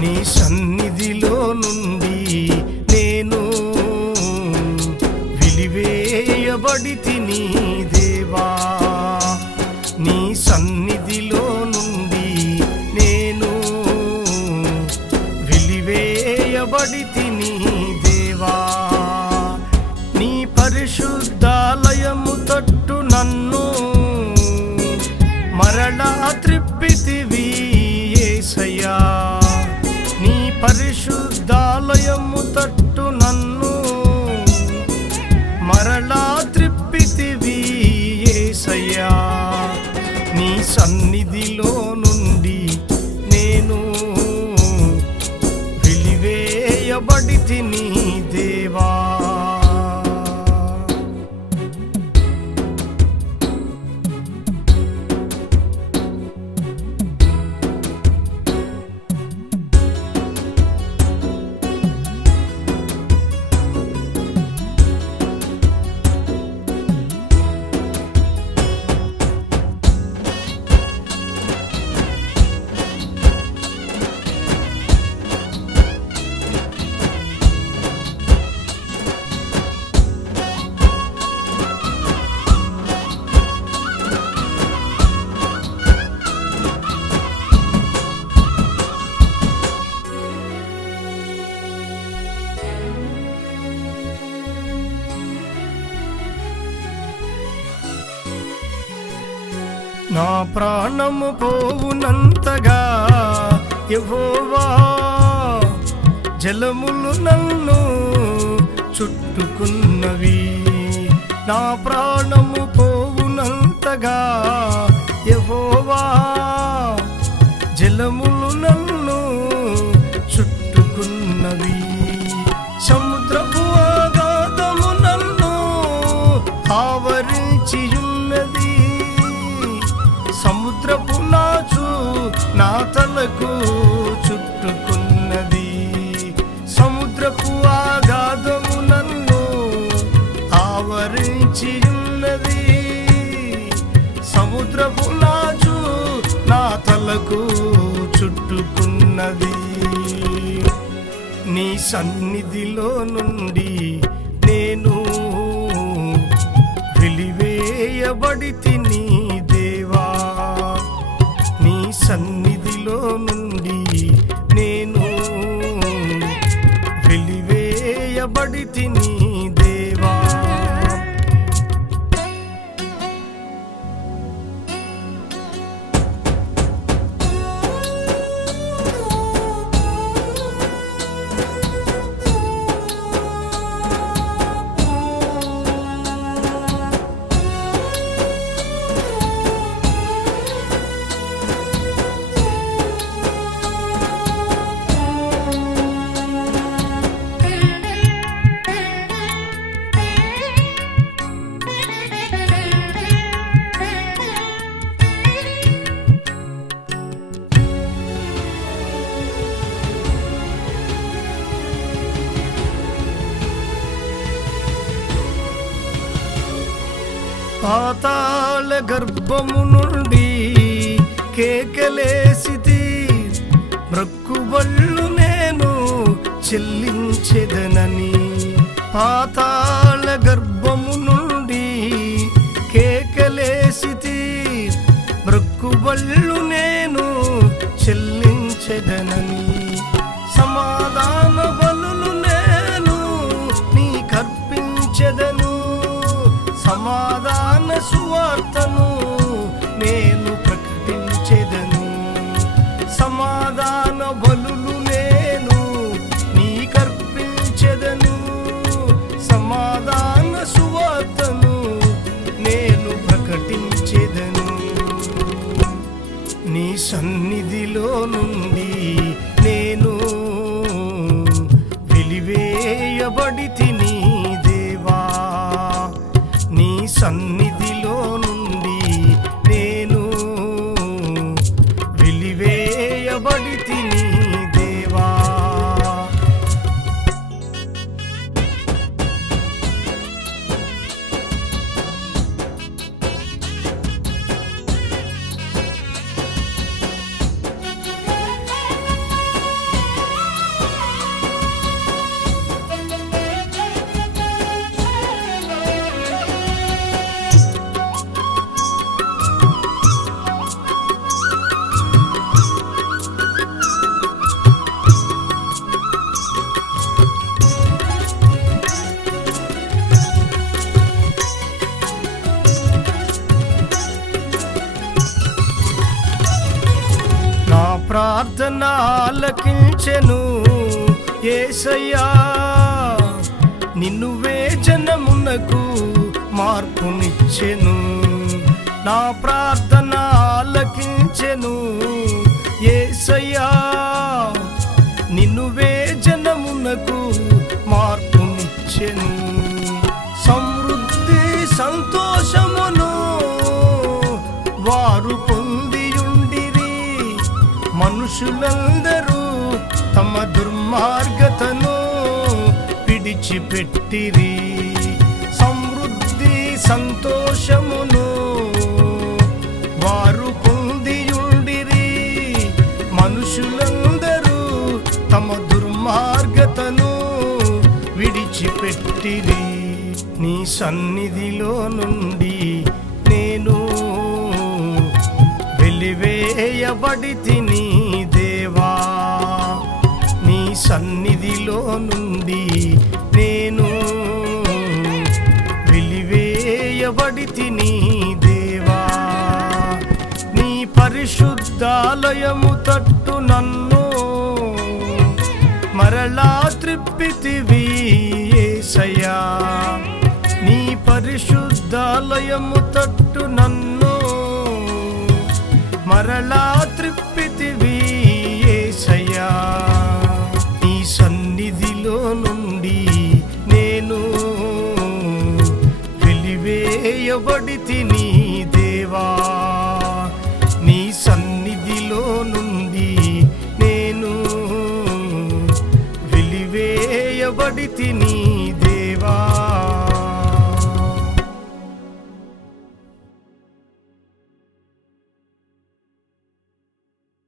నీ సన్నిధిలో నుండి నేను వెలివేయబడి వెలివేయబడి నా ప్రాణము పోవునంతగా యెహోవా జలములు నన్ను చుట్టుకున్నవి. నా ప్రాణము పోవునంతగా యెహోవా జలములు నన్ను చుట్టుకున్నవి. సముద్రపు ఆగాధము నన్ను ఆవరించియు. ఆవరించియున్నది. సముద్రపు నాచు నా తలకు చుట్టుకున్నది. నీ సన్నిధిలో నుండి పాతాళ గర్భము నుండి కేకలేసితి మ్రక్కుబళ్ళు నేను చెల్లించెదనని పాతాళ గర్భము నుండి కేకలేసితి మ్రక్కుబళ్ళు నేను చెల్లి సమాధాన బలులు నేను నీ కర్పించెదను. సమాధాన సువార్తను నేను ప్రకటించెదను. నీ సన్నిధిలో నుండి ప్రార్థన ఆలకించెను ఏసయ్యా. నిన్ను వేచనమునకు మార్పునిచ్చెను. నా ప్రార్థన ఆలకించెను ఏసయ్యా. నిన్ను వేచనమునకు మార్పునిచ్చెను. మనుషులందరూ తమ దుర్మార్గతను విడిచిపెట్టిరి. సమృద్ధి సంతోషమును వారు పొందియుండిరి. మనుషులందరూ తమ దుర్మార్గతను విడిచిపెట్టిరి. నీ సన్నిధిలో నుండి నేను వెలివేయబడి తిని పరిశుద్ధాలయము తట్టు నన్ను మరలా త్రిప్పితివి ఏసయ్యా. నీ పరిశుద్ధాలయము తట్టు నన్ను మరలా